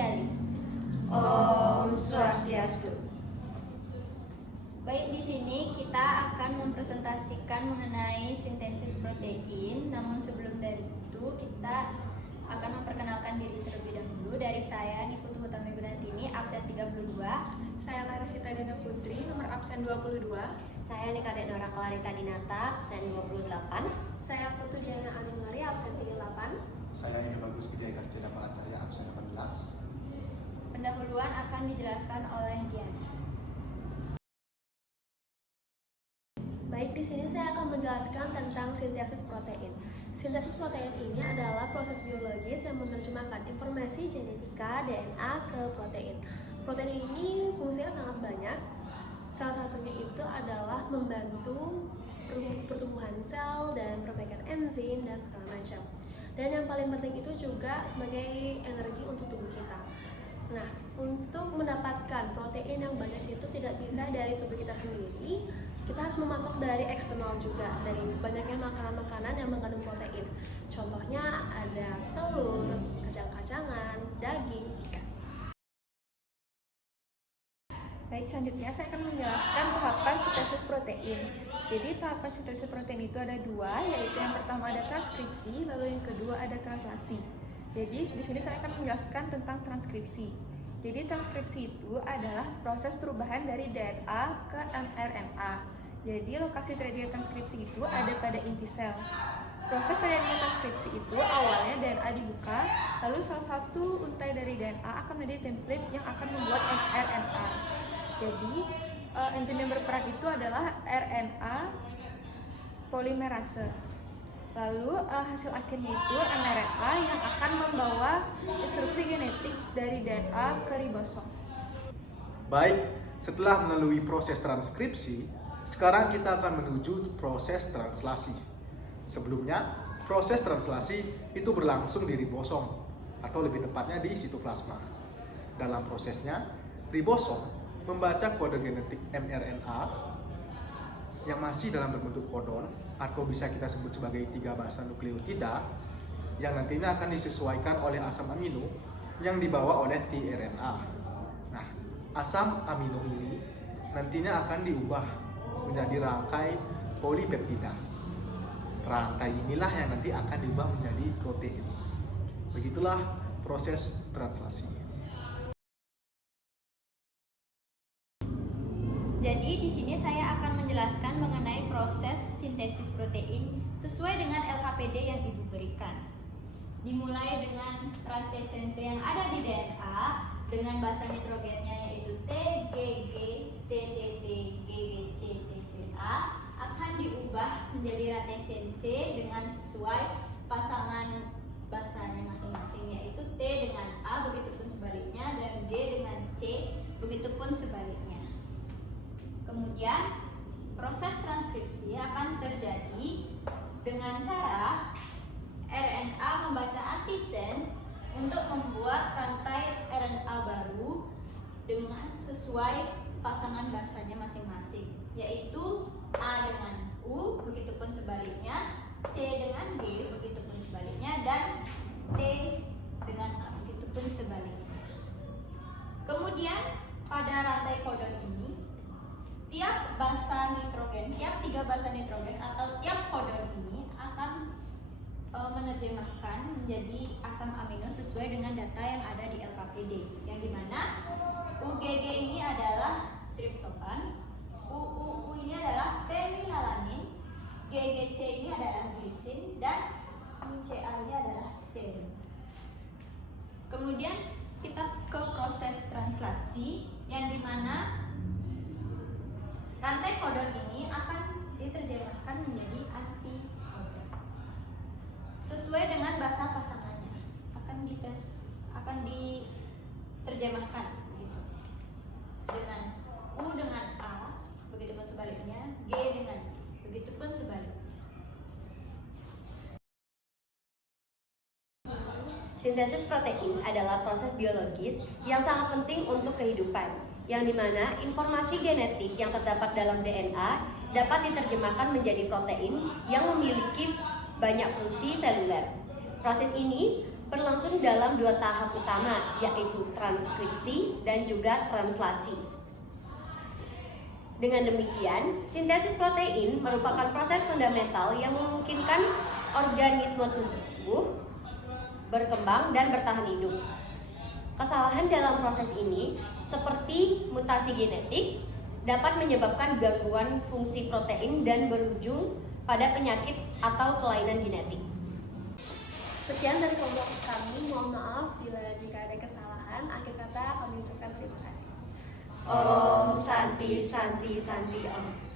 Anjali. Om Swastiastu. Baik, di sini kita akan mempresentasikan mengenai sintesis protein. Namun sebelum dari itu kita akan memperkenalkan diri terlebih dahulu. Dari saya Niputu Hutami Gunantini, absen 32. Saya Larisita Dana Putri, nomor absen 22. Saya Nikadek Nora Clarita Dinata, absen 28. Saya Putu Diana Animari, absen 38. Saya Eka Bagus Widya Eka Setia Malacarya, absen 18. Pendahuluan akan dijelaskan oleh Diana. Baik, di sini saya akan menjelaskan tentang sintesis protein. Sintesis protein ini adalah proses biologis yang menerjemahkan informasi genetika DNA ke protein. Protein ini fungsinya sangat banyak. Salah satunya itu adalah membantu pertumbuhan sel dan perbaikan enzim dan segala macam. Dan yang paling penting itu juga sebagai energi untuk tubuh kita. Nah, untuk mendapatkan protein yang banyak itu tidak bisa dari tubuh kita sendiri. Kita harus memasok dari eksternal juga, dari banyaknya makanan-makanan yang mengandung protein. Contohnya ada telur, kacang-kacangan, daging, ikan. Baik, selanjutnya saya akan menjelaskan tahapan sintesis protein. Jadi tahapan sintesis protein itu ada dua, yaitu yang pertama ada transkripsi, lalu yang kedua ada translasi. Jadi di sini saya akan menjelaskan tentang transkripsi. Jadi transkripsi itu adalah proses perubahan dari DNA ke mRNA. Jadi lokasi terjadinya transkripsi itu ada pada inti sel. Proses terjadinya transkripsi itu awalnya DNA dibuka, lalu salah satu untai dari DNA akan menjadi template yang akan membuat mRNA. Jadi enzim yang berperan itu adalah RNA polimerase. Lalu hasil akhirnya itu mRNA yang akan membawa instruksi genetik dari DNA ke ribosom. Baik, setelah melalui proses transkripsi, sekarang kita akan menuju proses translasi. Sebelumnya, proses translasi itu berlangsung di ribosom, atau lebih tepatnya di sitoplasma. Dalam prosesnya, ribosom membaca kode genetik mRNA yang masih dalam berbentuk kodon, atau bisa kita sebut sebagai 3 basa nukleotida, yang nantinya akan disesuaikan oleh asam amino yang dibawa oleh tRNA. Nah, asam amino ini nantinya akan diubah menjadi rangkai polipeptida. Rangkai inilah yang nanti akan diubah menjadi protein. Begitulah proses translasi. Jadi di sini saya akan menjelaskan mengenai proses sintesis protein sesuai dengan LKPD yang Ibu berikan. Dimulai dengan rantai sense yang ada di DNA dengan basa nitrogennya yaitu T, G, G, T, T, T, G, G, C, T, C, A akan diubah menjadi rantai sense dengan sesuai pasangan basanya masing-masing, yaitu T dengan A, begitupun sebaliknya, dan G dengan C, begitupun sebaliknya. Kemudian proses transkripsi akan terjadi dengan cara RNA membaca antisense untuk membuat rantai RNA baru dengan sesuai pasangan basanya masing-masing, yaitu A dengan U, begitupun sebaliknya, C dengan G, begitupun sebaliknya, dan T dengan A, begitupun sebaliknya. Kemudian pada rantai kodon ini, tiap basa nitrogen, tiap 3 basa nitrogen atau tiap kodon ini akan menerjemahkan menjadi asam amino sesuai dengan data yang ada di LKPD, yang dimana UGG ini adalah triptofan, UUU ini adalah fenilalanin, GGC ini adalah glisin, dan UCA ini adalah serin. Kemudian kita ke proses translasi, yang dimana rantai kodon ini akan diterjemahkan menjadi antikodon sesuai dengan bahasa pasangannya, akan diterjemahkan gitu. Dengan U dengan A, begitupun sebaliknya, G dengan C, begitupun sebaliknya. Sintesis protein adalah proses biologis yang sangat penting untuk kehidupan, yang dimana informasi genetik yang terdapat dalam DNA dapat diterjemahkan menjadi protein yang memiliki banyak fungsi seluler. Proses ini berlangsung dalam dua tahap utama, yaitu transkripsi dan juga translasi. Dengan demikian, sintesis protein merupakan proses fundamental yang memungkinkan organisme tubuh berkembang dan bertahan hidup. Kesalahan dalam proses ini, seperti mutasi genetik, dapat menyebabkan gangguan fungsi protein dan berujung pada penyakit atau kelainan genetik. Sekian dari kelompok kami, mohon maaf bila jika ada kesalahan. Akhir kata kami ucapkan terima kasih. Om Santi Santi Santi Om.